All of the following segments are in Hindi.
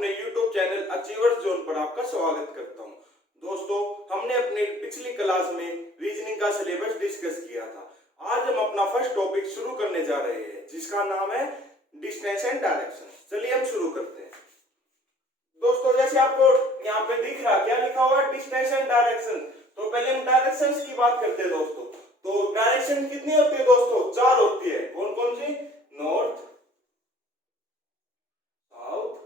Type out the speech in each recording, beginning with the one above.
अपने YouTube चैनल अचीवर्स जोन पर आपका स्वागत करता हूं। दोस्तों, हमने अपनी पिछली क्लास में रीजनिंग का सिलेबस डिस्कस किया था। आज हम अपना फर्स्ट टॉपिक शुरू करने जा रहे हैं, जिसका नाम है डिस्टेंस एंड डायरेक्शन। चलिए हम शुरू करते हैं। दोस्तों, जैसे आपको यहाँ पे दिख रहा, क्या लिखा हुआ है? Distance and direction. तो पहले हम डायरेक्शंस की बात करते हैं दोस्तों। तो डायरेक्शन कितनी होती है दोस्तों? 4 होती है। कौन कौन सी? नॉर्थ, साउथ,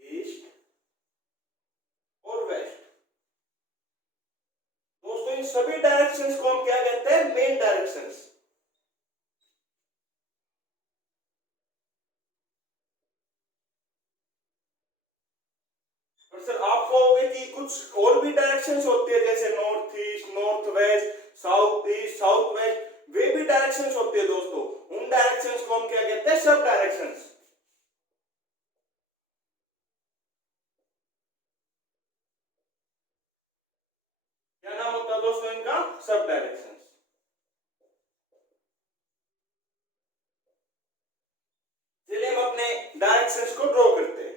ईस्ट और वेस्ट। दोस्तों, इन सभी डायरेक्शंस को हम क्या कहते हैं? Main directions. और सर आप कहोगे कि कुछ और भी डायरेक्शंस होती है, जैसे north east, north west, south east, south west, वे भी डायरेक्शंस होती है दोस्तों। उन डायरेक्शंस को हम क्या कहते हैं? सब डायरेक्शंस। क्या नाम होता है दोस्तों इनका? सब डायरेक्शंस। चलिए हम अपने डायरेक्शंस को ड्रॉ करते हैं।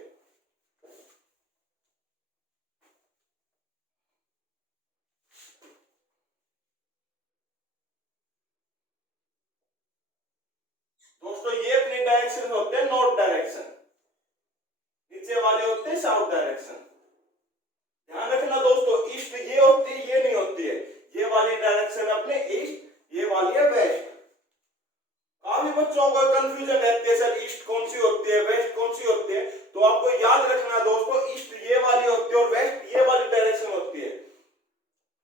दोस्तों, ये अपने डायरेक्शन होते हैं नॉर्थ डायरेक्शन, नीचे वाले होते हैं साउथ डायरेक्शन। ध्यान रखना दोस्तों, ईस्ट ये होती है, ये नहीं होती है। ये वाली डायरेक्शन अपने ईस्ट, ये वाली है वेस्ट। काफी बच्चों को कंफ्यूजन रहती है, सर ईस्ट कौन सी होती है, वेस्ट कौन सी होती है। तो आपको याद रखना दोस्तों, ईस्ट ये वाली होती है और वेस्ट ये वाली डायरेक्शन होती है।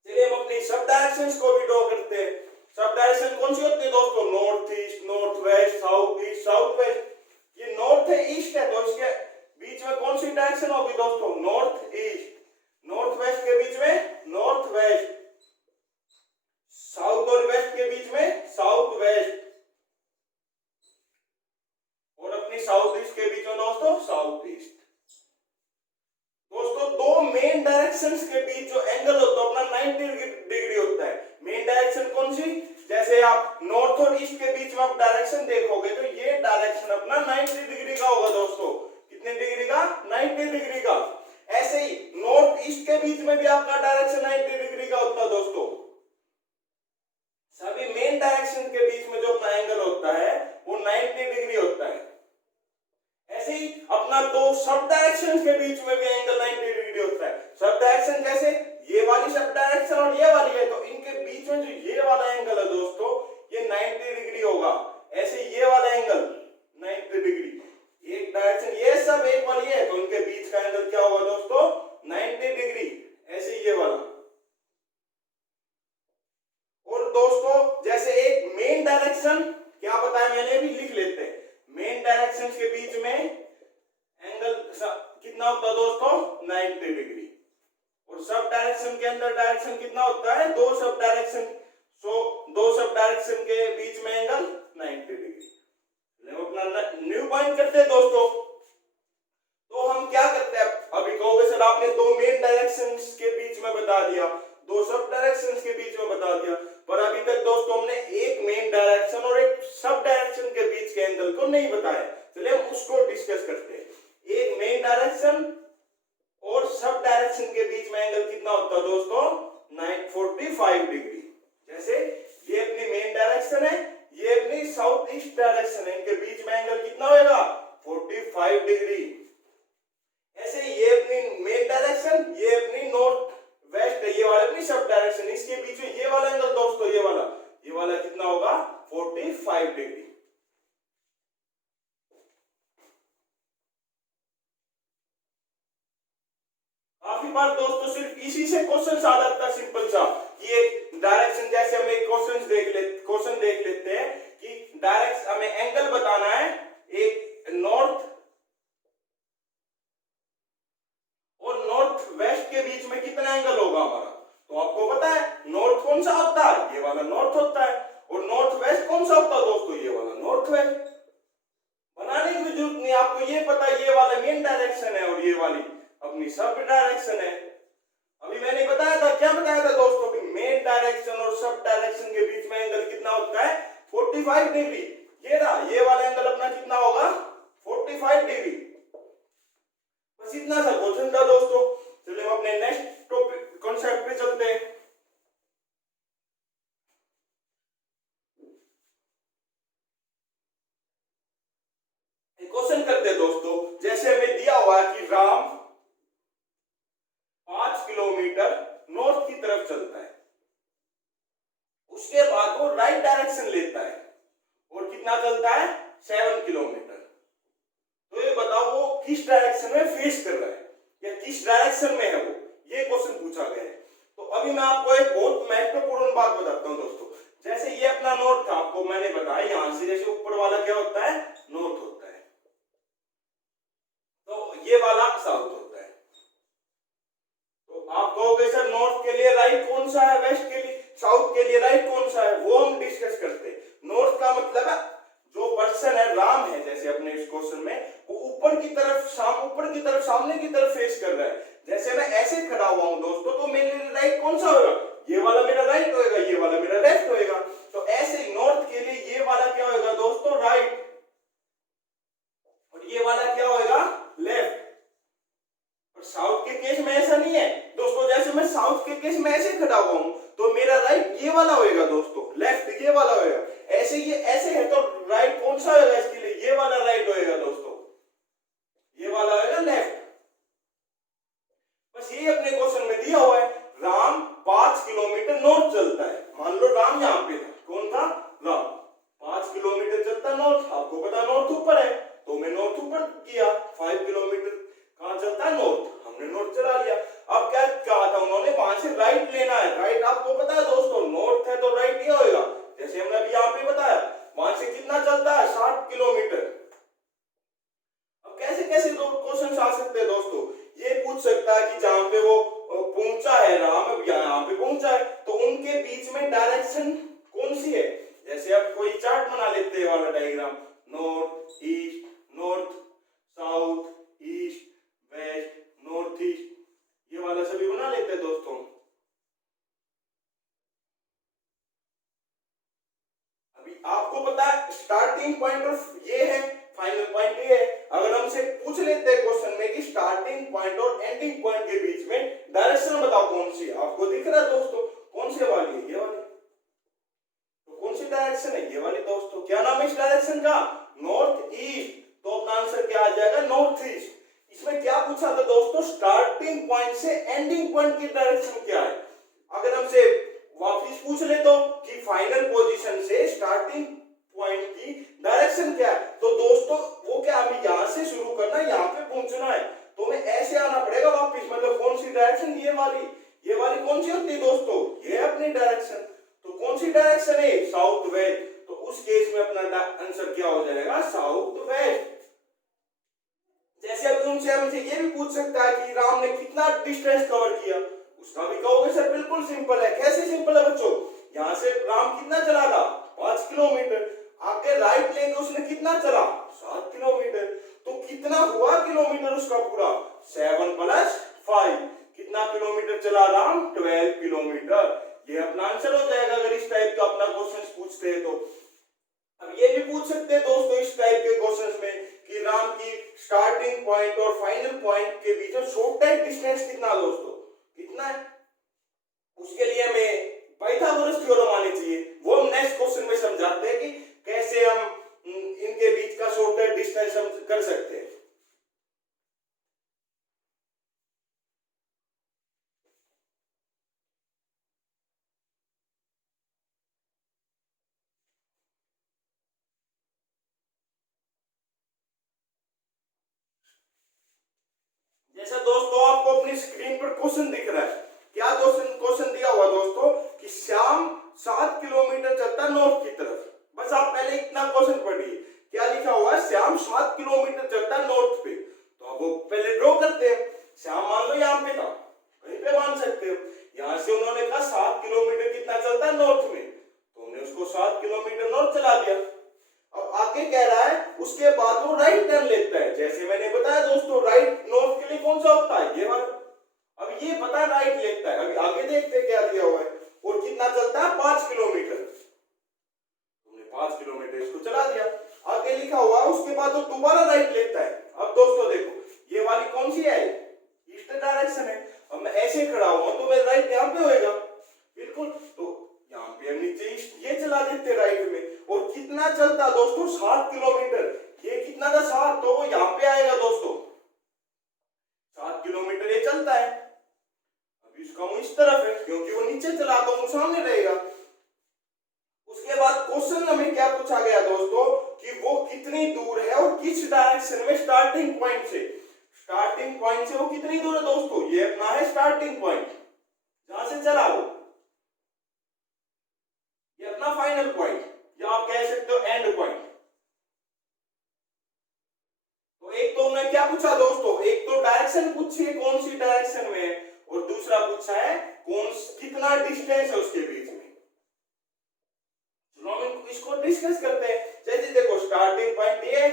चलिए हम अपनी सब डायरेक्शंस को भी ड्रॉ करते हैं। सब डायरेक्शन कौन सी होती है दोस्तों? North east, north west, south east, south waste. ये नॉर्थ है, ईस्ट है, तो इसके बीच में कौन सी डायरेक्शन होगी दोस्तों? North east. नॉर्थ वेस्ट के बीच में नॉर्थ वेस्ट। साउथ और वेस्ट के बीच में साउथ वेस्ट। और अपनी साउथ ईस्ट के बीच में दोस्तों साउथ ईस्ट। दोस्तों, दो मेन डायरेक्शंस के बीच जो एंगल होता है अपना 90 डिग्री होता है। मेन डायरेक्शन कौन सी? जैसे आप नॉर्थ और ईस्ट के बीच में आप डायरेक्शन देखोगे तो ये डायरेक्शन अपना 90 डिग्री का होगा दोस्तों। कितने डिग्री का? 90 डिग्री का। ऐसे ही नॉर्थ ईस्ट के बीच में भी आपका डायरेक्शन 90 डिग्री का होता है दोस्तों। सभी मेन डायरेक्शन के बीच में जो अपना एंगल होता है वो 90 डिग्री होता है। ऐसे ही अपना दो सब डायरेक्शन के बीच में भी एंगल 90 डिग्री होता है। सब डायरेक्शन जैसे ये वाली सब डायरेक्शन और ये वाली है, तो इनके बीच में जो ये वाला एंगल है दोस्तों, ये 90 डिग्री होगा। ऐसे ये वाला एंगल 90 डिग्री। एक डायरेक्शन ये सब एक वाली है, तो इनके बीच का एंगल क्या होगा दोस्तों? 90 डिग्री। ऐसे ये वाला। और दोस्तों, जैसे एक मेन डायरेक्शन, क्या बताया मैंने, भी लिख लेते हैं। मेन डायरेक्शन के बीच में एंगल कितना होता है दोस्तों? 90 डिग्री। और सब डायरेक्शन के अंदर डायरेक्शन कितना होता है? दो सब डायरेक्शन। दो सब डायरेक्शन के बीच में एंगल 90 डिग्री। अपना न्यू पॉइंट करते हैं दोस्तों। तो हम क्या करते हैं? अभी कहोगे सर आपने दो मेन डायरेक्शन के बीच में बता दिया, दो सब डायरेक्शन के बीच में बता दिया, पर अभी तक दोस्तों हमने एक मेन डायरेक्शन और एक सब डायरेक्शन के बीच के एंगल को नहीं बताया। चलिए हम उसको डिस्कस करते हैं। एक मेन डायरेक्शन और सब डायरेक्शन के बीच में एंगल कितना होता है दोस्तों? 45 डिग्री। जैसे ये अपनी मेन डायरेक्शन है, ये अपनी साउथ ईस्ट डायरेक्शन है, इनके बीच में एंगल कितना होगा? 45 डिग्री। ऐसे ये अपनी मेन डायरेक्शन, ये अपनी नॉर्थ वेस्ट है, ये वाला अपनी सब डायरेक्शन, इसके बीच में ये वाला एंगल दोस्तों, ये वाला कितना होगा? 45 डिग्री। काफी बार दोस्तों सिर्फ इसी से क्वेश्चन आ जाता है, सिंपल सा। ये डायरेक्शन, जैसे हम एक क्वेश्चन देख लेते हैं कि डायरेक्ट हमें एंगल बताना है, एक नॉर्थ और नॉर्थ वेस्ट के बीच में कितना एंगल होगा हमारा। तो आपको पता है नॉर्थ कौन सा होता है? ये वाला नॉर्थ होता है। और नॉर्थ वेस्ट कौन सा होता है दोस्तों? ये वाला नॉर्थ वेस्ट। बनाने की जरूरत नहीं, आपको ये पता है ये वाला मेन डायरेक्शन है और ये वाली अपनी सब डायरेक्शन है। अभी मैंने बताया था, क्या बताया था दोस्तों, कि मेन डायरेक्शन और सब डायरेक्शन के बीच में एंगल कितना होता है? 45 डिग्री। ये वाला एंगल अपना कितना होगा? 45 डिग्री। जैसे हमें दिया हुआ है कि राम 5 किलोमीटर नॉर्थ की तरफ चलता है, उसके बाद वो राइट डायरेक्शन लेता है और कितना चलता है 7 किलोमीटर। तो ये बताओ वो किस डायरेक्शन में फेस कर रहा है या किस डायरेक्शन में है वो, ये क्वेश्चन पूछा गया है। तो अभी मैं आपको एक बहुत महत्वपूर्ण बात बताता हूं दोस्तों। जैसे ये अपना नॉर्थ था, आपको मैंने बताया यहां से जैसे ऊपर वाला क्या होता है नॉर्थ होता है, तो ये वाला साउथ होता है। तो आप कहोगे सर नॉर्थ के लिए राइट कौन सा है, वेस्ट के लिए साउथ के लिए राइट कौन सा है, वो हम डिस्कस करते हैं। नॉर्थ का मतलब है जो पर्सन है राम है, जैसे अपने इस क्वेश्चन में वो ऊपर की तरफ सामने की तरफ फेस कर रहा है। जैसे मैं ऐसे खड़ा हुआ हूं दोस्तों, तो मेरे लिए राइट कौन सा होगा, ये वाला मेरा राइट होएगा, ये वाला मेरा लेफ्ट होएगा। तो ऐसे ही नॉर्थ के लिए ये वाला क्या होएगा दोस्तों राइट, और ये वाला क्या होएगा लेफ्ट। और साउथ के केस में ऐसा नहीं है दोस्तों, जैसे मैं साउथ के केस में ऐसे खड़ा हुआ हूं तो मेरा राइट ये वाला होएगा दोस्तों, लेफ्ट ये वाला होएगा। ऐसे ये ऐसे है तो राइट कौन सा होएगा इसके लिए, ये वाला राइट होएगा दोस्तों, ये वाला होएगा लेफ्ट। बस ये अपने क्वेश्चन में दिया हुआ है राम 5 किलोमीटर नॉर्थ चलता है। मान लो राम यहां पे था, कौन था राम 5 किलोमीटर चलता नॉर्थ, आपको पता नॉर्थ ऊपर है तो मैं नॉर्थ ऊपर किया, 5 किलोमीटर कहां चलता है नॉर्थ, हमने नॉर्थ चला लिया। अब क्या कहा था उन्होंने, वहां से राइट लेना है। राइट आपको पता है दोस्तों नॉर्थ है तो राइट क्या होएगा, जैसे हमने अभी यहां पे बताया वहां से कितना चलता है 60 किलोमीटर। अब कैसे कैसे दो क्वेश्चन आ सकते हैं दोस्तों, ये पूछ सकता है कि जहां पे वो पहुंचा है राम, अब यहां पे पहुंचा है तो उनके बीच में डायरेक्शन कौन सी है। जैसे अब कोई चार्ट बना लेते हैं वाला diagram, north east, north south, east west, north east, ये वाला सभी बना लेते हैं दोस्तों। अभी आपको पता है स्टार्टिंग पॉइंट ऑफ ये है, फाइनल पॉइंट ये है। अगर हमसे पूछ लेते हैं क्वेश्चन में कि स्टार्टिंग पॉइंट और एंडिंग पॉइंट के बीच में डायरेक्शन बताओ कौन सी है, आपको दिख रहा है दोस्तों कौन सी वाली है, ये वाली। तो कौन सी डायरेक्शन है, ये वाली दोस्तों। क्या नाम है इस डायरेक्शन का, नॉर्थ ईस्ट। तो अपना आंसर क्या आ जाएगा नॉर्थ ईस्ट। इसमें क्या पूछा था दोस्तों, स्टार्टिंग पॉइंट से एंडिंग पॉइंट की डायरेक्शन क्या है। अगर हमसे वापिस पूछ ले तो कि फाइनल पोजीशन से स्टार्टिंग पॉइंट की डायरेक्शन क्या है, तो दोस्तों वो क्या हमें यहां से शुरू करना है, यहां पे पहुंचना है, तो हमें ऐसे आना पड़ेगा वापिस। मतलब कौन सी डायरेक्शन, ये वाली कौन सी होती है दोस्तों, ये अपनी डायरेक्शन। तो कौन सी डायरेक्शन है, साउथ वेस्ट। तो उस केस में अपना आंसर क्या हो जाएगा, साउथ वेस्ट। जैसे अभी उनसे हमसे ये भी पूछ सकता है कि राम ने कितना डिस्टेंस कवर किया, उसका भी कहोगे सर बिल्कुल सिंपल है। कैसे सिंपल है बच्चों, यहां से राम कितना चला था 5 किलोमीटर, आगे राइट लेंगे उसने कितना चला 7 किलोमीटर। तो कितना हुआ किलोमीटर उसका पूरा 7 + 5, कितना किलोमीटर चला राम 12 किलोमीटर। ये अपना आंसर हो जाएगा अगर इस टाइप का अपना क्वेश्चन पूछते हैं तो। अब ये भी पूछ सकते हैं दोस्तों इस टाइप के क्वेश्चंस में कि राम की स्टार्टिंग पॉइंट और फाइनल पॉइंट के बीच में शॉर्टेस्ट डिस्टेंस कितना दोस्तों, कितना है। उसके लिए हमें पाइथागोरस थ्योरम आनी चाहिए, वो हम नेक्स्ट क्वेश्चन में समझाते हैं कि कैसे हम इनके बीच का शॉर्टेस्ट डिस्टेंस हम कर सकते हैं। जैसा दोस्तों आपको अपनी स्क्रीन पर क्वेश्चन दिख रहा है, क्या क्वेश्चन दिया हुआ दोस्तों कि श्याम 7 किलोमीटर चलता नॉर्थ की तरफ। बस आप पहले इतना क्वेश्चन पढ़िए, क्या लिखा हुआ है, श्याम 7 किलोमीटर चलता नॉर्थ पे। तो अब वो पहले ड्रॉ करते हैं, श्याम मान लो यहाँ पे था, कहीं पे मान सकते हो। यहां से उन्होंने कहा 7 किलोमीटर कितना चलता है नॉर्थ में, तो हमने उसको 7 किलोमीटर नॉर्थ चला दिया। अब आगे कह रहा है उसके बाद वो राइट टर्न लेता है, जैसे मैंने बताया दोस्तों राइट नॉर्थ के लिए कौन सा होता है, ये वाला। अब ये पता राइट लेता है, अभी आगे देखते हैं क्या दिया हुआ है, और कितना चलता है 5 किलोमीटर। तुमने 5 किलोमीटर इसको चला दिया, आगे लिखा हुआ उसके बाद वो दोबारा राइट लेता है। अब दोस्तों देखो ये वाली कौन सी है, ईस्ट डायरेक्शन है। अब मैं ऐसे खड़ा हुआ तो मेरा राइट यहाँ पे होएगा बिल्कुल, तो यहाँ पे हम नीचे ईस्ट ये चला देते राइट में। और कितना चलता दोस्तों 7 किलोमीटर, ये कितना था 7, तो वो यहाँ पे आएगा दोस्तों, सामने रहेगा। उसके बाद क्वेश्चन में क्या पूछा गया दोस्तों कि वो कितनी दूर है और किस डायरेक्शन में स्टार्टिंग पॉइंट से वो कितनी दूर है दोस्तों, ये अपना है स्टार्टिंग पॉइंट जहां से चला वो, ये अपना फाइनल पॉइंट या आप कह सकते हो एंड पॉइंट। तो एक तो उन्होंने क्या पूछा दोस्तों, एक तो डायरेक्शन पूछी है कौन सी डायरेक्शन में, और दूसरा पूछा है कितना डिस्टेंस है उसके बीच में। चलो हम इसको डिस्कस करते हैं। जैसे देखो स्टार्टिंग पॉइंट ये,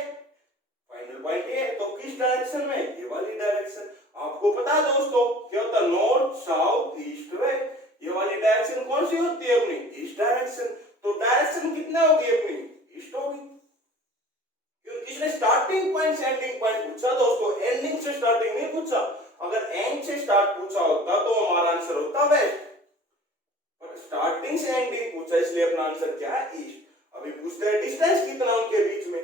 फाइनल पॉइंट ये, तो किस डायरेक्शन में, ये वाली डायरेक्शन। आपको पता है दोस्तों क्या होता है, नॉर्थ साउथ ईस्ट वेस्ट, ये वाली डायरेक्शन कौन सी होती है अपनी, ईस्ट डायरेक्शन। तो डायरेक्शन कितना होगी अपनी, ईस्ट होगी, क्योंकि इसने स्टार्टिंग पॉइंट से एंडिंग पॉइंट पूछा दोस्तों, एंडिंग से स्टार्टिंग नहीं पूछा। अगर एंड से स्टार्ट पूछा होता तो हमारा आंसर होता वेस्ट, और स्टार्टिंग से एंडिंग पूछा इसलिए अपना आंसर क्या है, ईस्ट। अभी पूछते हैं डिस्टेंस कितना उनके बीच में,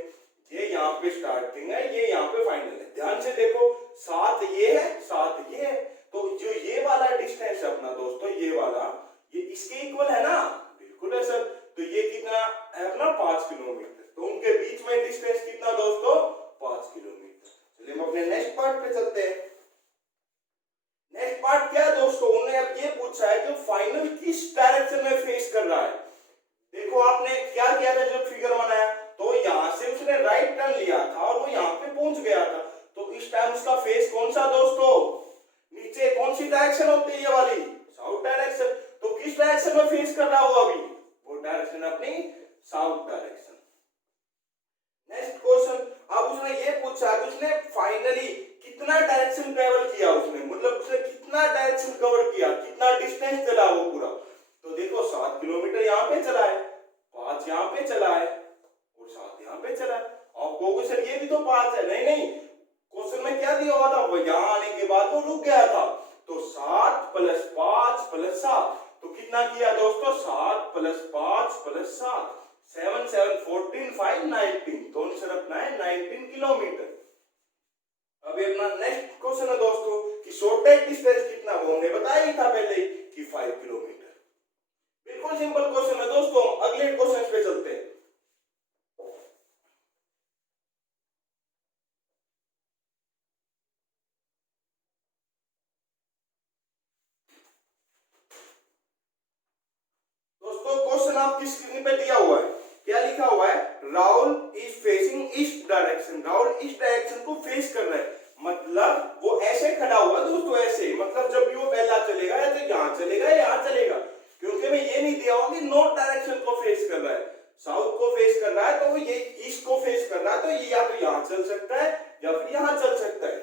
ये यहाँ पे स्टार्टिंग है, ये यहाँ पे फाइनल है। ध्यान से देखो 7 ये है 7 ये है, तो जो ये वाला डिस्टेंस है अपना दोस्तों, ये वाला ये इसके इक्वल है ना, बिल्कुल है सर। तो ये कितना है अपना 5 किलोमीटर, तो उनके बीच में डिस्टेंस कितना दोस्तों 5 किलोमीटर। चलिए हम अपने नेक्स्ट पार्ट पे चलते हैं। नेक्स्ट पार्ट क्या है दोस्तों, उन्होंने अब ये पूछा है कि फाइनल किस डायरेक्शन में फेस कर रहा है। देखो आपने क्या किया था जब फिगर बनाया, तो यहां से उसने राइट टर्न लिया था और वो यहां पे पहुंच गया था, तो इस टाइम उसका फेस कौन सा दोस्तों, नीचे कौन सी डायरेक्शन होती है, ये वाली साउथ डायरेक्शन। तो किस डायरेक्शन में फेस कर रहा हो अभी, वो डायरेक्शन अपनी साउथ डायरेक्शन। नेक्स्ट क्वेश्चन, अब उसने ये पूछा कि उसने फाइनली कितना डायरेक्शन ट्रेवल किया, उसने मतलब उसने कितना डायरेक्शन कवर किया, कितना डिस्टेंस चला वो पूरा। तो देखो 7 किलोमीटर यहाँ पे चला है, 5 यहाँ पे चला है और 7 यहाँ पे चला है। आप कहोगे सर ये भी तो 5 है, नहीं नहीं, क्वेश्चन में क्या दिया हुआ था, वो यहाँ आने के बाद वो रुक गया था। तो 7 + 5 + 7, तो कितना किया दोस्तों, 7 + 5 + 7, 7 7 14 5 19, तो आंसर अपना है 19 किलोमीटर। अभी अपना नेक्स्ट क्वेश्चन है दोस्तों कि शॉर्टेस्ट डिस्टेंस कितना, वो हमने बताया ही था पहले ही कि 5 किलोमीटर। बिल्कुल सिंपल क्वेश्चन है दोस्तों। अगले क्वेश्चन पे चलते हैं। दोस्तों क्वेश्चन आपकी स्क्रीन पे दिया हुआ है, क्या लिखा हुआ है, Rahul is facing east direction. Rahul east direction को फेस कर रहा है, मतलब वो ऐसे खड़ा हुआ है दोस्तों, ऐसे, मतलब जब भी वो पहला चलेगा या तो यहाँ चलेगा या यहाँ चलेगा, क्योंकि मैं ये नहीं दिया हुआ कि नॉर्थ डायरेक्शन को फेस कर रहा है, साउथ को फेस कर रहा है, तो वो ये ईस्ट को फेस कर रहा है, तो ये या तो यहाँ चल सकता है या फिर यहाँ चल सकता है।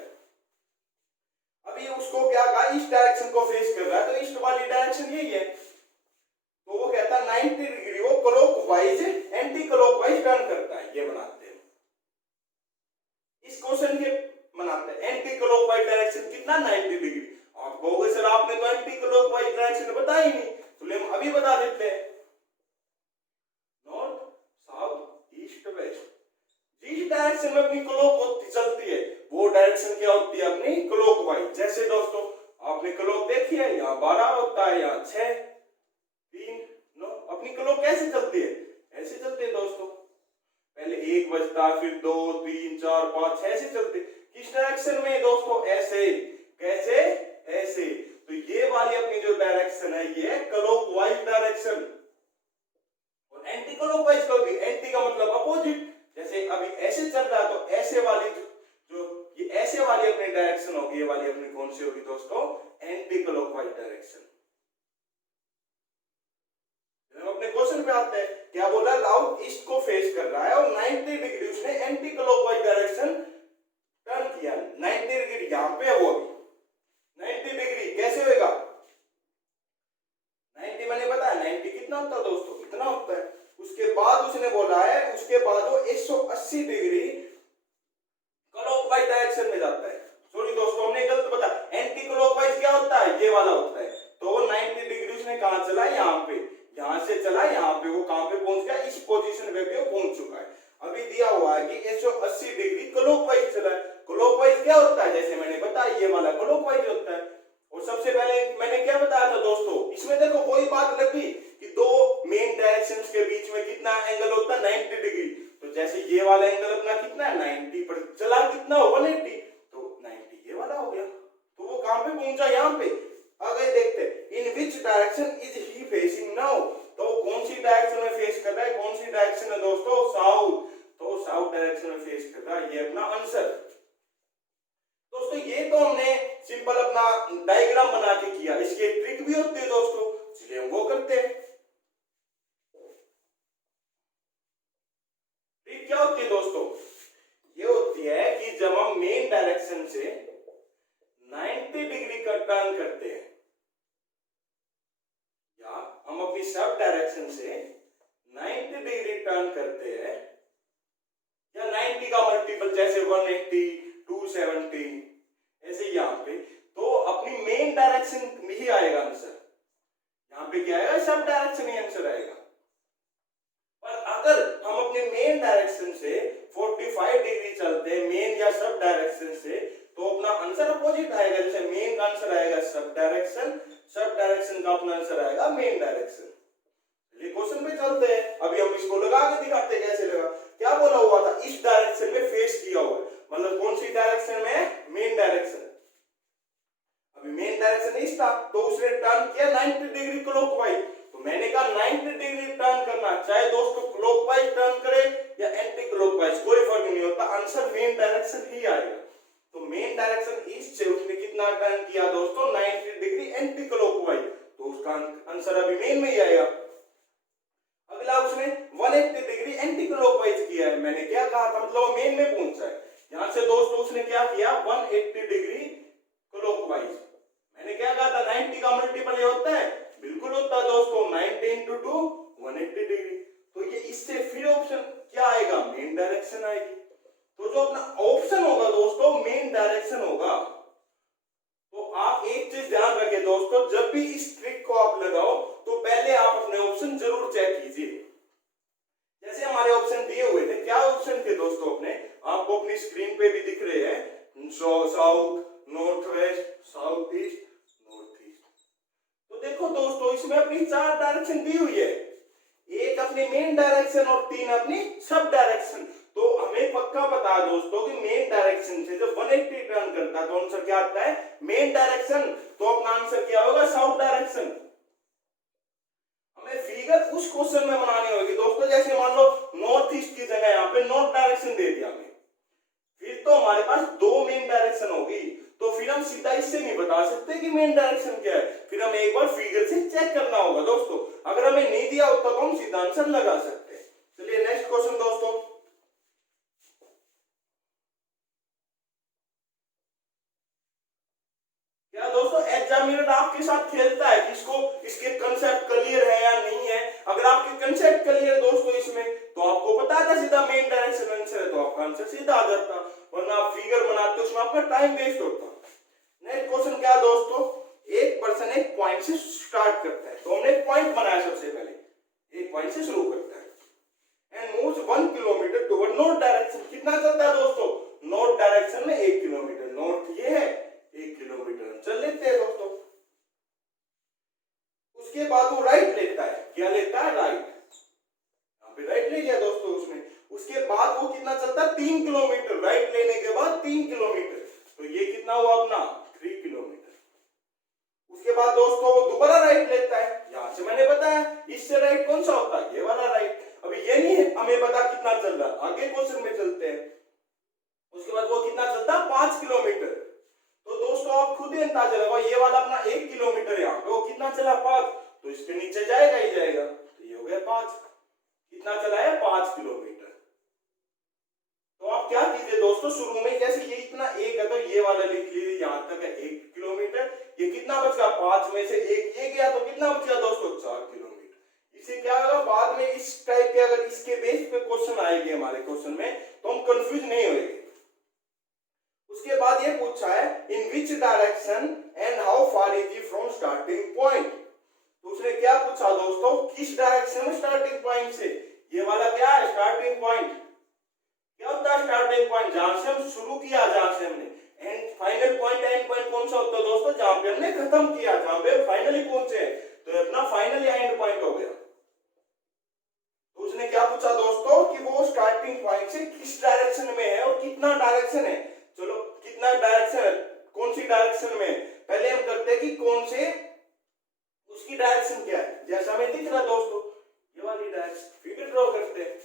अभी उसको क्या कहा, ईस्ट डायरेक्शन को फेस कर रहा है, तो ईस्ट वाली डायरेक्शन यही है, तो वो कहता है 90 डिग्री वो क्लॉकवाइज एंटी क्लॉकवाइज टर्न करता है। ये बनाते हैं इस क्वेश्चन के, बनाते हैं एंटी क्लॉकवाइज डायरेक्शन कितना 90 डिग्री। आप कहोगे सर आपने तो एंटी क्लॉकवाइज डायरेक्शन बताया ही नहीं, तो हम अभी बता देते हैं, नॉर्थ साउथ ईस्ट वेस्ट, जिस डायरेक्शन में अपनी क्लॉक चलती है वो डायरेक्शन क्या होती है अपनी क्लॉकवाइज। जैसे दोस्तों आपने क्लॉक देखी है, यहाँ 12 होता है, यहाँ 6 3 9, अपनी क्लॉक कैसे चलती है, ऐसे चलते हैं दोस्तों, पहले 1 बजता, फिर 2 3 4 5 ऐसे चलते। किस डायरेक्शन में दोस्तों, ऐसे, कैसे, ऐसे। तो ये वाली अपनी जो डायरेक्शन है ये क्लॉकवाइज डायरेक्शन, और एंटी क्लॉकवाइज का भी, एंटी का मतलब अपोजिट, जैसे अभी ऐसे चल रहा है तो ऐसे वाली जो ये ऐसे वाली अपनी डायरेक्शन होगी, ये वाली अपनी कौन सी होगी दोस्तों, एंटी क्लॉकवाइज डायरेक्शन। अपने क्वेश्चन पे आते हैं, क्या बोला, राहुल ईस्ट को फेस कर रहा है और 90 डिग्री उसने एंटी क्लॉकवाइज डायरेक्शन टर्न किया। 90 डिग्री यहां पे है, वो अभी 90 डिग्री कैसे होगा, 90 मैंने बताया 90 कितना होता है दोस्तों, इतना होता है। उसके बाद उसने बोला है, उसके बाद वो 180 डिग्री क्लॉकवाइज डायरेक्शन में जाता है। सॉरी दोस्तों हमने गलत बताया, एंटी क्लॉकवाइज क्या होता है, ये वाला होता है। तो 90 डिग्री उसने कहां चला, यहाँ पे, यहां से चला यहाँ पे, वो कहां पे पहुंच गया, इस पोजीशन पे भी वो पहुंच चुका है। अभी दिया हुआ है कि 180 डिग्री क्लॉकवाइज चला है। क्लॉकवाइज क्या होता है, जैसे मैंने बताया ये वाला क्लॉकवाइज होता है, और तो सबसे पहले मैंने क्या बताया था दोस्तों, इसमें देखो कोई बात लगी कि दो मेन डायरेक्शंस के बीच में कितना एंगल होता है 90 डिग्री। तो जैसे ये वाला एंगल अपना कितना है 90 पर चला कितना हो 180, तो 90 ये वाला हो गया। तो वो कहां पे पहुंचा, यहां पे। आगे देखते हैं in which direction is he facing now, तो कौन सी डायरेक्शन में फेस कर रहा है, कौन सी डायरेक्शन है दोस्तों, साउथ। तो साउथ डायरेक्शन में फेस कर रहा है, ये अपना आंसर। दोस्तों ये तो हमने सिंपल अपना डायग्राम बना के किया, इसके ट्रिक भी होती है दोस्तों, चलिए हम वो करते हैं। ट्रिक क्या होती है दोस्तों, ये होती है कि जब हम मेन डायरेक्शन से 90 डिग्री का टर्न करते हैं, या हम अपनी सब डायरेक्शन से 90 डिग्री टर्न करते हैं, या 90 का मल्टीपल जैसे 180, 270 ऐसे यहां पे, तो अपनी मेन डायरेक्शन ही आएगा आंसर। यहां पे क्या आएगा, सब डायरेक्शन ही आंसर आएगा। पर अगर हम अपने मेन डायरेक्शन से 45 डिग्री चलते हैं, मेन या सब डायरेक्शन से, तो अपना आंसर अपोजिट आएगा। जैसे मेन का आंसर आएगा सब डायरेक्शन, सब डायरेक्शन का अपना आंसर आएगा मेन डायरेक्शन। ये क्वेश्चन पे चलते हैं, अभी हम इसको लगा के दिखाते हैं कैसे लगा। क्या बोला हुआ था, इस डायरेक्शन में फेस किया हुआ है, मतलब कौन सी डायरेक्शन में, मेन डायरेक्शन। अभी मेन डायरेक्शन इस था, तो उसने टर्न किया 90 डिग्री क्लॉकवाइज। तो मैंने कहा 90 डिग्री टर्न करना, चाहे दोस्तों क्लॉकवाइज टर्न करे या एंटी क्लॉकवाइज, कोई फर्क नहीं होता, आंसर मेन डायरेक्शन ही आएगा। तो मेन डायरेक्शन ईस्ट से उसने कितना टर्न किया दोस्तों, 90 डिग्री एंटी क्लॉकवाइज, तो उसका आंसर अभी मेन में ही आएगा। अगला उसने 180 डिग्री एंटी क्लॉकवाइज किया है, मैंने क्या कहा था, मतलब मेन में पहुंचा है। यहां से दोस्तों उसने क्या किया, 180 डिग्री क्लॉकवाइज। मैंने क्या कहा था, 90 का मल्टीपल ये होता है, बिल्कुल होता है दोस्तों, 90 into 2 180 डिग्री। तो ये इससे फिर ऑप्शन क्या आएगा, मेन डायरेक्शन आएगी। तो जो अपना ऑप्शन होगा दोस्तों मेन डायरेक्शन होगा। तो आप एक चीज ध्यान रखें दोस्तों, जब भी इस ट्रिक को आप लगाओ तो पहले आप अपने ऑप्शन जरूर चेक कीजिए। जैसे हमारे ऑप्शन दिए हुए थे, क्या ऑप्शन थे दोस्तों अपने, आपको अपनी स्क्रीन पे भी दिख रहे हैं, south, north west, south east, north east. तो देखो दोस्तों इसमें अपनी 4 डायरेक्शन दी हुई है, एक अपनी मेन डायरेक्शन और 3 अपनी सब डायरेक्शन। तो हमें पक्का पता है दोस्तों कि मेन डायरेक्शन से जब 180 टर्न करता है तो आंसर क्या आता है, मेन डायरेक्शन। तो अपना आंसर क्या होगा, साउथ डायरेक्शन। हमें फिगर उस क्वेश्चन में बनानी होगी दोस्तों, जैसे मान लो नॉर्थ ईस्ट की जगह यहाँ पे नॉर्थ डायरेक्शन दे दिया हमें, फिर तो हमारे पास 2 मेन डायरेक्शन होगी, तो फिर हम सीधा इससे नहीं बता सकते कि मेन डायरेक्शन क्या है, फिर हमें एक बार फिगर से चेक करना होगा दोस्तों। अगर हमें नहीं दिया होता तो हम सीधा आंसर लगा सकते हैं। चलिए नेक्स्ट क्वेश्चन दोस्तों, क्या दोस्तों एग्जामिनर आपके साथ खेलता है कि इसको इसके कंसेप्ट क्लियर है या नहीं है। अगर आपके कंसेप्ट क्लियर दोस्तों इसमें, तो आपको पता था सीधा मेन डायरेक्शन आंसर है, तो आपका आंसर सीधा आ जाता, वरना आप फिगर बनाते उसमें आपका टाइम वेस्ट होता। नेक्स्ट क्वेश्चन क्या दोस्तों, एक पर्सन एक पॉइंट से स्टार्ट करता है, तो हमने एक पॉइंट बनाया, सबसे पहले एक पॉइंट से शुरू करता है and moves 1 kilometre toward north direction. कितना चलता है दोस्तों, नॉर्थ डायरेक्शन में 1 किलोमीटर, नॉर्थ ये है 1 किलोमीटर चल लेते हैं दोस्तों। उसके बाद वो राइट लेता है, क्या लेता है, राइट, यहाँ पे राइट ले लिया दोस्तों उसने। उसके बाद वो कितना चलता है, 3 किलोमीटर, राइट लेने के बाद 3 किलोमीटर, तो ये कितना हुआ अपना 3 किलोमीटर। उसके बाद दोस्तों वो दोबारा राइट लेता है, यहां से मैंने बताया इससे राइट कौन सा होता है, ये वाला राइट। अभी ये नहीं है हमें पता कितना चल रहा, आगे क्वेश्चन में चलते हैं। उसके बाद वो कितना चलता है, 5 किलोमीटर। तो दोस्तों आप खुद ही अंदाजा लगाओ, ये वाला अपना 1 किलोमीटर यहाँ पे वो कितना चला, 5, तो इसके नीचे जाएगा ही जाएगा, तो ये हो गया 5। कितना चला है, 5 किलोमीटर। तो आप क्या कीजिए दोस्तों, शुरू में जैसे ये इतना 1 है तो ये वाला लिख लीजिए, यहाँ तक है 1 किलोमीटर। ये कितना बचा, 5 में से 1 ये गया, तो कितना बचा दोस्तों, 4 किलोमीटर। इसे क्या होगा, बाद में इस टाइप के अगर इसके बेस पे क्वेश्चन आएंगे हमारे क्वेश्चन में, तो हम कंफ्यूज नहीं होंगे। उसके बाद ये पूछा है in which direction and how far is he from starting point. तो उसने क्या पूछा दोस्तों, किस डायरेक्शन में स्टार्टिंग पॉइंट से, ये वाला क्या है स्टार्टिंग पॉइंट। क्या होता है स्टार्टिंग पॉइंट, जहां से हम शुरू किया, जहां से हमने and final point and point कौन सा होता है दोस्तों, जहां पे हमने खत्म किया, जहां पे फाइनली पहुंचे, तो अपना फाइनल या एंड पॉइंट हो गया। तो उसने क्या पूछा दोस्तों कि वो स्टार्टिंग पॉइंट से किस डायरेक्शन में है और कितना डायरेक्शन है। चलो कितना डायरेक्शन है, कौन सी डायरेक्शन में, पहले हम करते हैं कि कौन से उसकी डायरेक्शन क्या है। जैसा हमें दिख रहा दोस्तों ये वाली डायरेक्शन, फिगर ड्रॉ करते हैं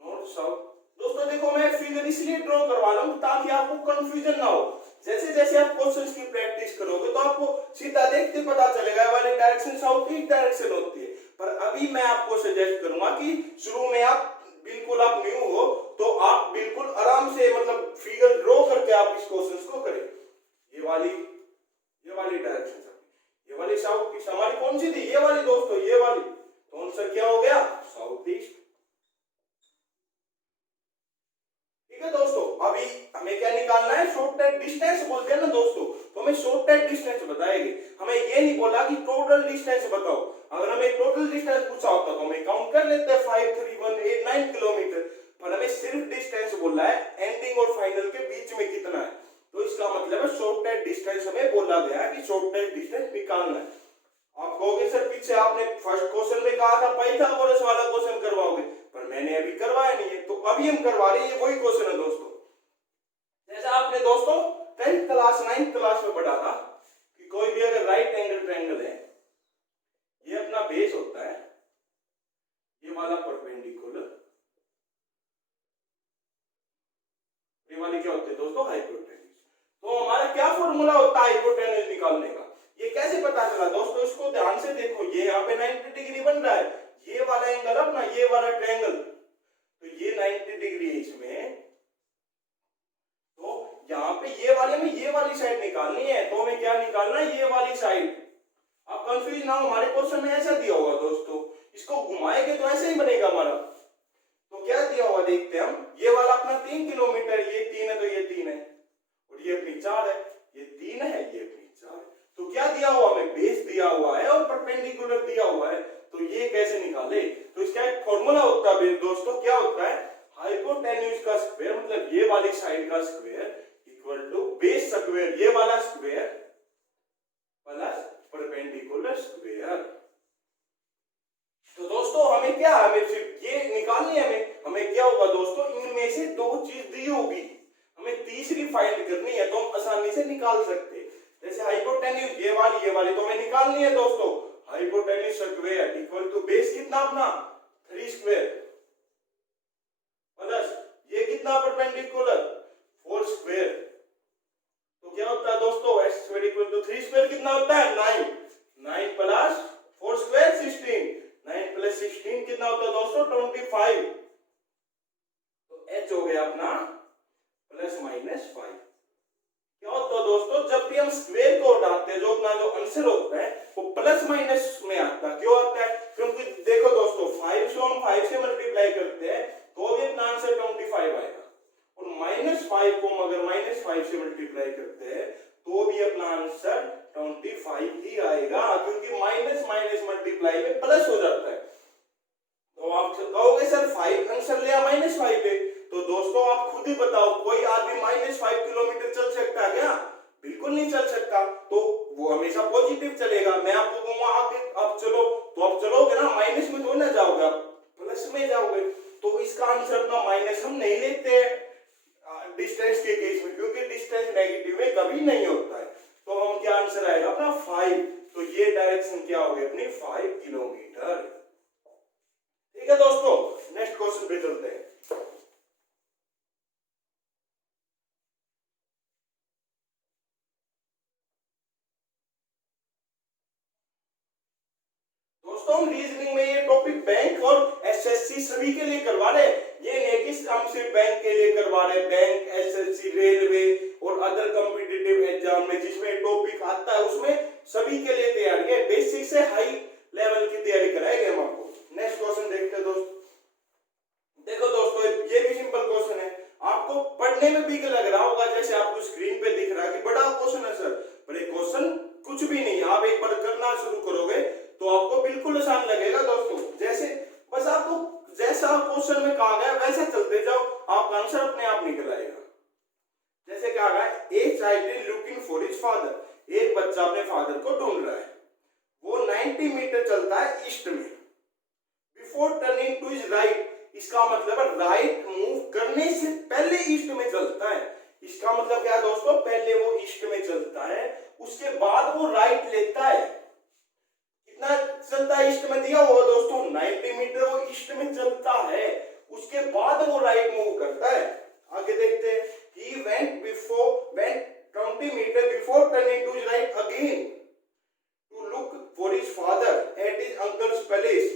नॉर्थ साउथ। दोस्तों देखो मैं फिगर इसलिए ड्रॉ करवा रहा हूं ताकि आपको कंफ्यूजन ना हो। जैसे जैसे आप क्वेश्चंस की प्रैक्टिस करोगे तो आपको सीधा देखते पता चलेगा वाली डायरेक्शन साउथ ईस्ट डायरेक्शन होती है। पर अभी मैं आपको सजेस्ट करूंगा कि शुरू में आप बिल्कुल आप न्यू हो तो आप बिल्कुल आराम से मतलब फिगर ड्रॉ करके आप इस क्वेश्चंस को करें। ये वाली डायरेक्शन, ये वाली साउथ ईस्ट हमारी कौन सी थी, ये वाली दोस्तों, ये वाली। तो आंसर क्या हो गया, साउथ ईस्ट। ठीक है दोस्तों, अभी हमें क्या निकालना है, शॉर्टेस्ट डिस्टेंस बोलते हैं ना दोस्तों, तो हमें शॉर्टेस्ट डिस्टेंस बताएंगे। हमें ये नहीं बोला कि टोटल डिस्टेंस बताओ। अगर हमें टोटल डिस्टेंस पूछा होता तो हमें काउंट कर लेते हैं 53189 किलोमीटर, पर हमें सिर्फ डिस्टेंस बोला है एंडिंग और फाइनल के बीच में कितना है। तो इसका मतलब है शॉर्टेस्ट डिस्टेंस हमें बोला गया है कि शॉर्टेस्ट डिस्टेंस निकालना है। आप कहोगे सर पीछे आपने फर्स्ट क्वेश्चन में कहा था पाइथागोरस वाला क्वेश्चन करवाओगे, पर मैंने अभी करवाया नहीं है, तो अभी हम करवा रहे हैं, वही क्वेश्चन है दोस्तों। जैसा आपने दोस्तों 10th क्लास 9th क्लास में पढ़ा था कि कोई भी अगर राइट एंगल ट्रायंगल है, ये अपना बेस होता है, ये वाला परपेंडिकुलर, ये वाली क्या होती है दोस्तों, हाइपोटेन्यूज। तो हमारा क्या फॉर्मूला होता है हाइपोटेन्यूज निकालने का, ये कैसे पता चला दोस्तों, इसको ध्यान से देखो। ये यहाँ पे 90 डिग्री बन रहा है, ये वाला एंगल अपना, ये वाला ट्रायंगल, तो ये 90 डिग्री है इसमें, तो यहाँ पे ये वाले में ये वाली साइड निकालनी है, तो हमें क्या निकालना है, ये वाली साइड। आप कंफ्यूज ना हो, हमारे क्वेश्चन में ऐसा दिया होगा दोस्तों, इसको घुमाएंगे तो ऐसे ही बनेगा हमारा। तो क्या दिया हुआ देखते हैं हम, ये वाला अपना 3 किलोमीटर, ये 3 है तो ये 3 है, और ये अपनी 4 है, ये 3 है, ये अपनी 4 है। तो क्या दिया हुआ हमें, बेस दिया हुआ है और परपेंडिकुलर दिया हुआ है, तो ये कैसे निकाले। तो इसका एक फॉर्मूला होता है दोस्तों, क्या होता है, हाइपोटेन्यूज का स्क्वायर, मतलब ये वाली साइड का square equal to base square, ये वाला स्क्वायर प्लस परपेंडिकुलर स्क्वायर। तो दोस्तों हमें क्या, हमें सिर्फ ये निकालनी है, हमें क्या होगा दोस्तों, इनमें से दो चीज दी होगी, हमें तीसरी फाइंड करनी है, तो हम आसानी से निकाल सकते हैं। जैसे हाइपोटेन्यूज ये वाली तो हमें निकालनी है दोस्तों, hypotenuse square equal to base कितना अपना 3 स्क्वायर प्लस ये कितना परपेंडिकुलर 4 स्क्वायर। तो क्या होता है दोस्तों, x square equal to 3 square कितना होता है 9 प्लस 4 स्क्वायर 16, 9 प्लस 16 कितना होता है दोस्तों 25। तो h हो गया अपना प्लस माइनस 5। क्या होता है दोस्तों, जब भी हम स्क्वायर को उठाते हैं, जो अपना जो आंसर होता है वो प्लस माइनस में आता है। क्यों आता है, क्योंकि देखो दोस्तों 5 से हम 5 से मल्टीप्लाई करते हैं तो भी अपना आंसर 25 आएगा, और -5 को हम अगर -5 से मल्टीप्लाई करते हैं तो भी अपना आंसर 25 ही आएगा, क्योंकि माइनस माइनस मल्टीप्लाई में प्लस हो जाता है। तो आप कहोगे सर 5 आंसर लिया -5 पे, तो दोस्तों आप खुद ही बताओ, कोई आदमी -5 किलोमीटर चल सकता है क्या, बिल्कुल नहीं चल सकता, तो वो हमेशा पॉजिटिव चलेगा। मैं आपको कहूंगा आप चलो, तो आप चलोगे ना, माइनस में तो ना जाओगे, आप प्लस में जाओगे। तो इसका आंसर अपना माइनस हम नहीं लेते हैं डिस्टेंस के केस में, क्योंकि डिस्टेंस नेगेटिव में कभी नहीं होता है। तो हम क्या आंसर आएगा अपना 5, तो ये डायरेक्शन क्या होगी अपनी 5 किलोमीटर। ठीक है दोस्तों, नेक्स्ट क्वेश्चन पे चलते हैं। दोस्तों हम रीजनिंग में ये टॉपिक बैंक और एसएससी सभी के लिए करवा रहे हैं, ये नहीं कि हम सिर्फ बैंक के लिए करवा रहे हैं। बैंक, एसएससी, रेलवे और अदर कॉम्पिटिटिव एग्जाम में जिसमें टॉपिक आता है उसमें सभी के लिए तैयारी है, बेसिक से हाई लेवल की तैयारी कराएंगे हम आपको। नेक्स्ट क्वेश्चन देखते हैं दोस्तों। देखो दोस्तों ये भी सिंपल क्वेश्चन है, आपको पढ़ने में भी लग रहा होगा जैसे आपको स्क्रीन पे दिख रहा है कि बड़ा क्वेश्चन है सर, पर ये क्वेश्चन कुछ भी नहीं, आप एक बार करना शुरू करोगे तो आपको बिल्कुल आसान लगेगा दोस्तों। जैसे बस आपको जैसा क्वेश्चन में कहा गया वैसे चलते जाओ, आपका आंसर अपने आप निकल आएगा। जैसे कहा गया child is looking for his father. एक बच्चा अपने फादर को ढूंढ रहा है। वो 90 मीटर चलता है ईस्ट में, before turning to his right. इसका मतलब है राइट मूव करने से पहले ईस्ट में चलता है। इसका मतलब क्या है दोस्तों, पहले वो ईस्ट में चलता है, उसके बाद वो राइट लेता है। कितना चलता है ईस्ट में दिया हुआ दोस्तों, 90 मीटर वो ईस्ट में चलता है, उसके बाद वो राइट मूव करता है। आगे देखते हैं, he went 20 metre before turning to his right again to look for his father at his uncle's palace.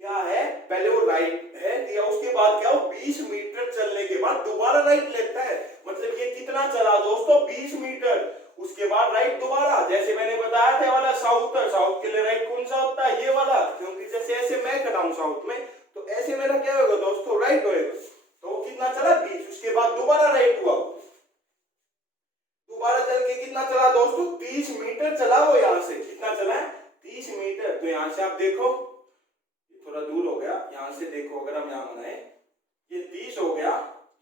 क्या है, पहले वो राइट है दिया, उसके बाद क्या, वो 20 मीटर चलने के बाद दोबारा राइट लेता है। मतलब ये कितना चला दोस्तों, 20 मीटर, उसके बाद राइट दोबारा। जैसे मैंने बताया था वाला साउथ है, साउथ के लिए राइट कौन सा होता है, ये वाला, क्योंकि जैसे ऐसे मैं खड़ा हूं साउथ में, तो ऐसे मेरा क्या होगा दोस्तों, राइट होएगा। तो वो कितना चला, 20, उसके बाद दोबारा राइट हुआ, दोबारा चल के कितना चला दोस्तों, 30 मीटर चला वो। यहां से कितना चला है, 30 मीटर। तो यहां से आप देखो, थोड़ा दूर हो गया, यहां से देखो, अगर हम यहां बनाए, ये 30 हो गया,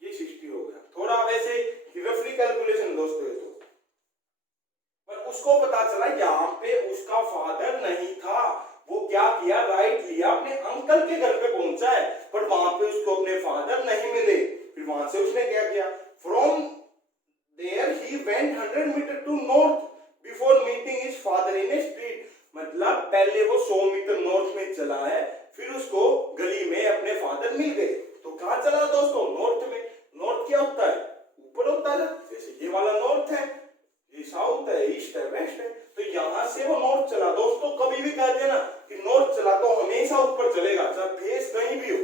ये 60 हो गया। थोड़ा वैसे रफली कैलकुलेशन दोस्तों है, तो पर उसको पता चला यहाँ पे उसका फादर नहीं था। वो क्या किया, राइट लिया, अपने अंकल के घर पे पहुंचा है, पर वहां पे उसको अपने फादर नहीं मिले। फिर वहां से उसने क्या किया, from there he went 100 metre to north before meeting his father in a street. मतलब पहले वो 100 मीटर नॉर्थ में चला है, फिर उसको गली में अपने फादर मिल गए। तो कहां चला दोस्तों, नॉर्थ में। नॉर्थ क्या होता है, ऊपर होता है, जैसे ये वाला नॉर्थ है, ये साउथ है, ईस्ट है, वेस्ट है, तो यहां से वो नॉर्थ चला। दोस्तों कभी भी कहते हैं ना कि नॉर्थ चला तो हमेशा ऊपर चलेगा, चाहे फेस कहीं भी हो।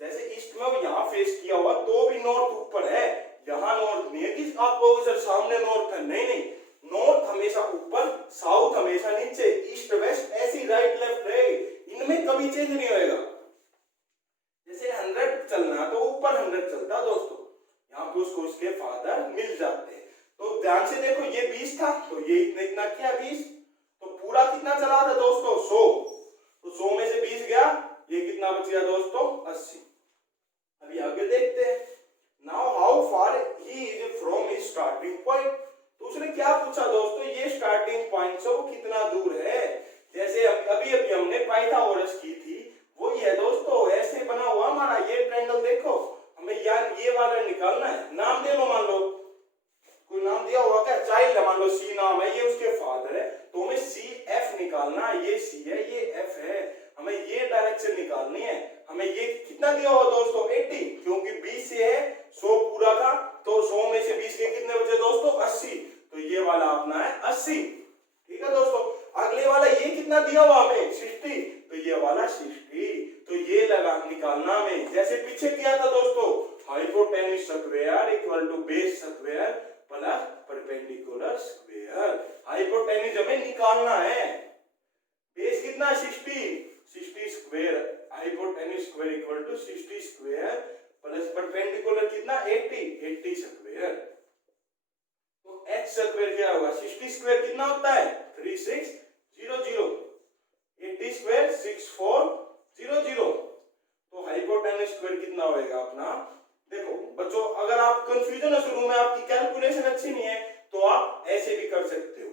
जैसे ईस्ट में यहाँ फेस किया हुआ तो भी नॉर्थ ऊपर है, यहाँ नॉर्थ नहीं है कि आपको सर सामने नॉर्थ है, नहीं नहीं, नॉर्थ हमेशा ऊपर, साउथ हमेशा नीचे, ईस्ट वेस्ट ऐसी राइट लेफ्ट रहेगी, इनमें कभी चेंज नहीं होएगा। जैसे 100 चलना तो ऊपर 100 चलता दोस्तों, यहाँ पे उसको उसके फादर मिल जाते हैं। तो ध्यान से देखो, ये 20 था, तो ये इतना किया 20, तो पूरा कितना चला था दोस्तों, 100। तो 100 में से 20 गया, ये कितना बच गया दोस्तों, 80। अभी आगे देखते हैं, now how far he is from his starting point. तो उसने क्या पूछा दोस्तों, ये स्टार्टिंग पॉइंट से वो कितना दूर है। जैसे अभी अभी हमने पाइथागोरस की थी, वही है दोस्तों, ऐसे बना हुआ हमारा ये ट्रायंगल। देखो हमें यार ये वाला निकालना है, नाम दे लो, मान लो कोई नाम दिया होगा क्या, चाइल्ड है, मान लो सी नाम है, ये उसके फादर है, तो हमें सी एफ निकालना है। ये सी है, ये एफ है, हमें ये डायरेक्शन निकालनी है। हमें ये कितना दिया हुआ दोस्तों, 80, क्योंकि 20 से है 100 पूरा था, तो 100 में से 20 के कितने बचे दोस्तों, 80। तो ये वाला अपना है 80। ठीक है दोस्तों, अगले वाला ये कितना दिया हुआ हमें, 60, तो ये वाला 60। तो ये लगा निकालना हमें, जैसे पीछे किया था दोस्तों, hypotenuse square equal to base square plus perpendicular square. Hypotenuse हमें निकालना है, बेस कितना 60 square, hypotenuse square equal to 60 square plus perpendicular कितना 80 स्क्वायर। तो h स्क्वायर क्या होगा, 60 स्क्वायर कितना होता है 3600, 80 स्क्वायर 6400। तो हाइपोटेन्यूज स्क्वायर कितना होएगा अपना, देखो बच्चों अगर आप कंफ्यूजन है शुरू में, आपकी कैलकुलेशन अच्छी नहीं है, तो आप ऐसे भी कर सकते हो,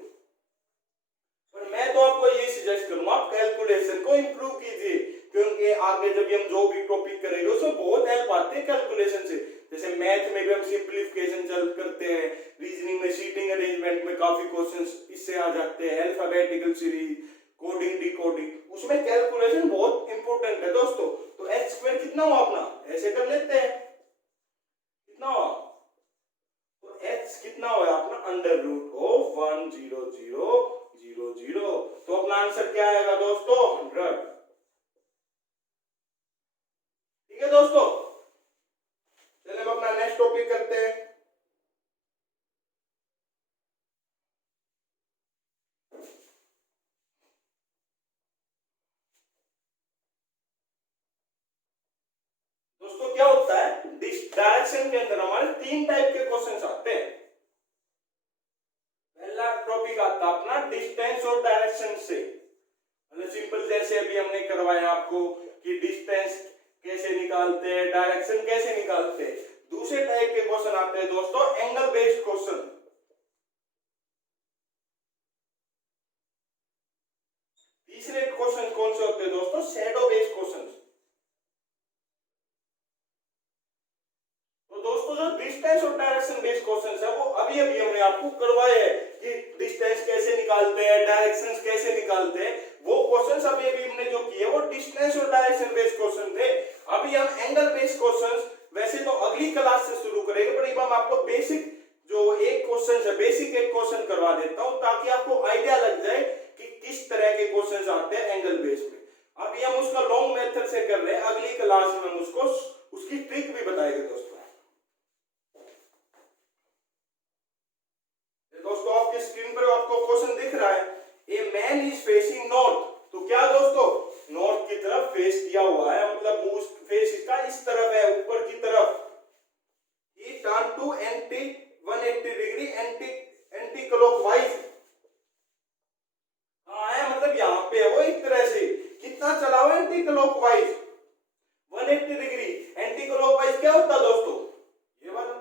पर मैं तो आपको ये सजेस्ट करूंगा आप कैलकुलेशन को इंप्रूव कीजिए, क्योंकि आगे जब हम जो भी टॉपिक करेंगे उसमें बहुत हेल्प आती है कैलकुलेशन से। जैसे मैथ में भी हम सिंप्लीफिकेशन चल करते हैं, रीजनिंग में सीटिंग अरेंजमेंट में काफी क्वेश्चंस इससे आ जाते हैं, अल्फाबेटिकल सीरीज, कोडिंग डिकोडिंग, उसमें कैलकुलेशन बहुत इंपॉर्टेंट है दोस्तों। तो h स्क्वायर कितना हुआ अपना, ऐसे कर लेते हैं, कितना हुआ, तो h कितना हुआ अपना अंडर रूट ऑफ 10000। तो अपना आंसर क्या आएगा दोस्तों, 100। ठीक है दोस्तों, चलिए हम अपना नेक्स्ट टॉपिक करते हैं। दोस्तों क्या होता है, डायरेक्शन के अंदर हमारे 3 टाइप के क्वेश्चंस आते हैं। पहला टॉपिक आता है अपना डिस्टेंस और डायरेक्शन से, मतलब सिंपल जैसे अभी हमने करवाया आपको कि डिस्टेंस कैसे निकालते हैं, डायरेक्शन कैसे निकालते हैं। दूसरे टाइप के क्वेश्चन आते हैं दोस्तों एंगल बेस्ड क्वेश्चन। तीसरे क्वेश्चन कौन से होते हैं दोस्तों? Shadow based question. तो दोस्तों जो डिस्टेंस और डायरेक्शन बेस्ड क्वेश्चन है वो अभी अभी हमने आपको करवाए हैं कि डिस्टेंस कैसे निकालते हैं, डायरेक्शंस कैसे निकालते हैं। वो क्वेश्चंस अभी अभी हमने जो किए वो डिस्टेंस और डायरेक्शन बेस्ड क्वेश्चन थे। अभी हम एंगल बेस्ड क्वेश्चंस वैसे तो अगली क्लास से शुरू करेंगे, पर हम आपको बेसिक जो एक क्वेश्चन है, बेसिक एक क्वेश्चन करवा देता हूं ताकि आपको आइडिया लग जाए कि किस तरह के क्वेश्चंस आते हैं एंगल बेस्ड में। अभी हम उसका लॉन्ग मेथड से कर रहे हैं, अगली क्लास में हम उसको उसकी ट्रिक भी बताएंगे दोस्तों। दोस्तों आपकी स्क्रीन पर आपको क्वेश्चन दिख रहा है, a man is facing north. तो क्या दोस्तों, नॉर्थ की तरफ फेस किया हुआ है, मतलब मुंह फेस इसका इस तरफ है, ऊपर की तरफ। He turn to anti 180 degree anti clockwise. हाँ है, मतलब यहाँ पे है वो एक तरह से कितना चला हुआ anti clockwise 180 degree. Anti clockwise क्या होता है दोस्तों? ये वाला।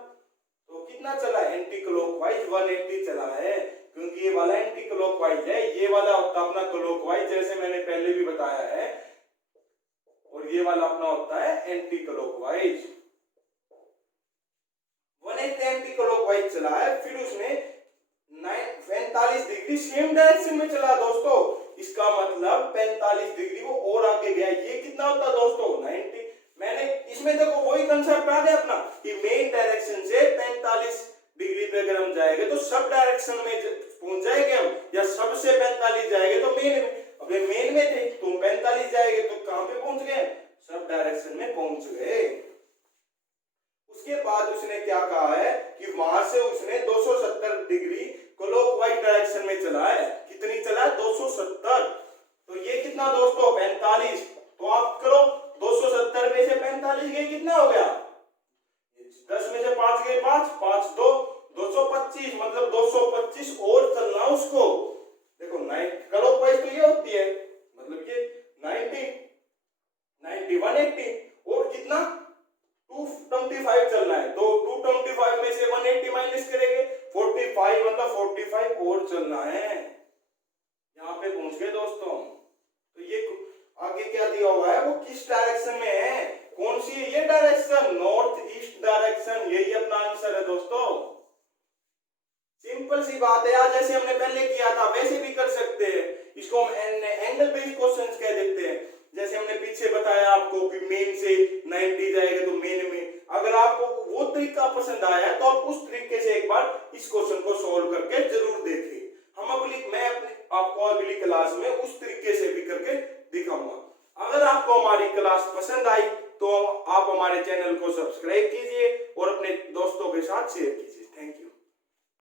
तो कितना चला एंटी क्लॉकवाइज 180 चला है, क्योंकि ये वाला एंटी क्लॉकवाइज है, ये वाला होता अपना क्लॉकवाइज जैसे मैंने पहले भी बताया है, और ये वाला अपना होता है एंटी क्लॉकवाइज। 180 एंटी क्लॉकवाइज चला है, फिर उसने 45 डिग्री सेम डायरेक्शन में चला दोस्तों। इसका मतलब 45 डिग्री वो और आगे गया। ये कितना होता दोस्तों? 90। मैंने इसमें देखो वही कंसेप्ट आ गया अपना कि मेन डायरेक्शन से 45 डिग्री पे अगर हम जाएंगे तो सब डायरेक्शन में पहुंच जाएंगे हम, या सबसे 45 जाएंगे तो मेन में। अब मेन में थे तो 45 जाएंगे तो कहां पे पहुंच गए? सब डायरेक्शन में पहुंच गए। उसके बाद उसने क्या कहा है कि वहां से उसने 270 डिग्री क्लॉकवाइज डायरेक्शन में चला है। कितनी चला है? 270। तो ये कितना दोस्तों? 45। तो आप करो 270 में से 45 गए, कितना हो गया? 10 में से 5 गए 5, 5 2 225, मतलब 225 और चलना उसको। देखो क्लॉकवाइज तो ये होती है, मतलब ये 90 180 और कितना 225 चलना है। तो 225 में से 180 माइनस करेंगे 45, मतलब 45 और चलना है। यहाँ पे पहुंच गए दोस्तों। तो ये आगे क्या दिया हुआ है वो किस डायरेक्शन में है, कौन सी? ये डायरेक्शन नॉर्थ ईस्ट डायरेक्शन, यही अपना आंसर है दोस्तों। सिंपल सी बात है यार, जैसे हमने पहले किया था वैसे भी कर सकते हैं। इसको हम एंगल बेस्ड क्वेश्चंस कह देते हैं। जैसे हमने पीछे बताया आपको कि मेन से 90 जाएगा तो मेन में। अगर आपको वो तरीका पसंद आया तो आप उस तरीके से एक बार इस क्वेश्चन को सॉल्व करके जरूर देखिए। मैं आपको अगली क्लास में उस तरीके से भी करके दिखाऊंगा। अगर आपको हमारी क्लास पसंद आई तो आप हमारे चैनल को सब्सक्राइब कीजिए और अपने दोस्तों के साथ शेयर कीजिए।